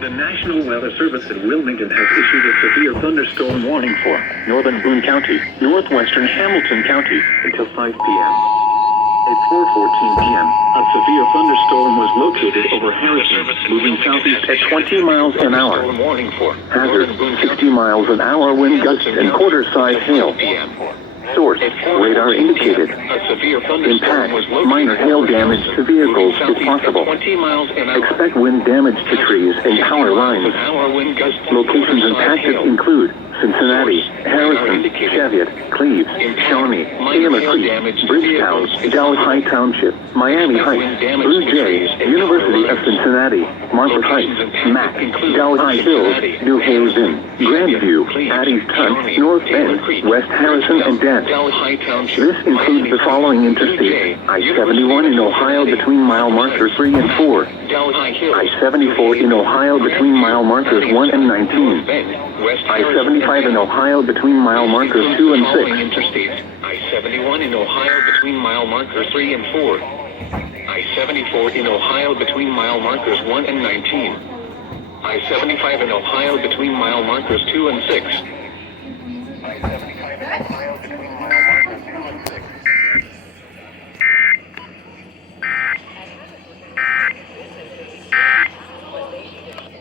The National Weather Service in Wilmington has issued a severe thunderstorm warning for northern Boone County, northwestern Hamilton County, until 5 p.m. At 4:14 p.m., a severe thunderstorm was located over Harrison, moving southeast at 20 miles an hour. Hazard, 60 miles an hour wind gusts and quarter-size hail. Source, radar indicated. Impact, minor hail damage to vehicles is possible. Expect wind damage to trees and power lines. Locations impacted include Cincinnati, Harrison, Cheviot, Cleves, Shawnee, Taylor Creek, Bridgetown, Delhi Township, Miami Heights, Blue Jay, University of Cincinnati, Martha Heights, Mac, Delhi Hills, New Haven, Grandview, Addie's Tunt, North Bend, West Harrison, and Dent. This includes the following interstates: I-71 in Ohio between mile markers 3 and 4. I-74 in Ohio between mile markers 1 and 19. I-75 in Ohio between mile markers 2 and 6. I-71 in Ohio between mile markers 3 and 4. I-74 in Ohio between mile markers 1 and 19. I-75 in Ohio between mile markers 2 and 6.